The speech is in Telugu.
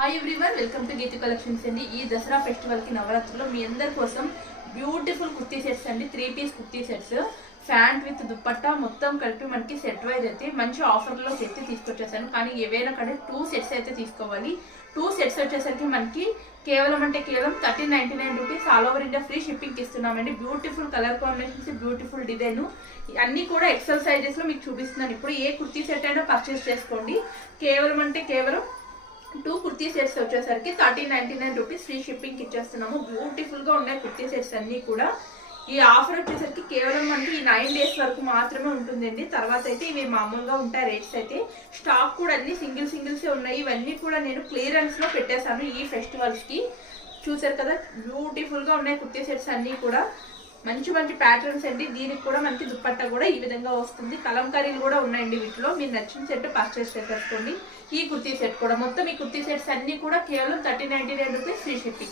Hi everyone, welcome to Geethi collections అండి. ఈ దసరా ఫెస్టివల్ కి నవరాత్రుల్లో మీ అందరి కోసం బ్యూటిఫుల్ కుర్తీ సెట్స్ అండి. 3 piece kurti sets, pant with dupatta మొత్తం కలిపి మనకి సెట్ వైజ్ అయితే మంచి ఆఫర్లో ఎత్తి తీసుకొచ్చేసాను. కానీ ఏవైనా కంటే 2 సెట్స్ అయితే తీసుకోవాలి. 2 సెట్స్ వచ్చేసరికి మనకి కేవలం 1399 rupees. All over India free shipping ఇస్తున్నామండి. Beautiful colour combinations, beautiful design అన్ని కూడా ఎక్సెల్ సైజెస్ లో మీకు చూపిస్తున్నాను. ఇప్పుడు ఏ కుర్తీ సెట్ అయినా పర్చేస్ చేసుకోండి. కేవలం 2 కుర్తీ సెట్స్ వచ్చేసరికి 1399 రూపీస్ ఫ్రీ షిప్పింగ్ ఇచ్చేస్తున్నాము. బ్యూటిఫుల్ గా ఉన్నాయి కుర్తీ సెట్స్ అన్ని కూడా. ఈ ఆఫర్ వచ్చేసరికి కేవలం మనకి ఈ 9 డేస్ వరకు మాత్రమే ఉంటుందండి. తర్వాత అయితే ఇవి మామూలుగా ఉంటాయి రేట్స్ అయితే. స్టాక్ కూడా అన్ని సింగిల్స్ ఉన్నాయి. ఇవన్నీ కూడా నేను క్లియరెన్స్ లో పెట్టేశాను ఈ ఫెస్టివల్స్ కి. చూసారు కదా, బ్యూటిఫుల్ గా ఉన్నాయి కుర్తీ సెట్స్ అన్ని కూడా. మంచి ప్యాటర్న్స్ అండి. దీనికి కూడా మనకి దుప్పట్టా కూడా ఈ విధంగా వస్తుంది. కలంకారీలు కూడా ఉన్నాయండి వీటిలో. మీరు నచ్చిన సెట్ పర్చేస్ చేసేసుకోండి. ఈ కుర్తీ సెట్ కూడా మొత్తం ఈ కుర్తీ సెట్స్ అన్ని కూడా కేవలం 1399 రూపీస్ ఫ్రీ షిప్పింగ్.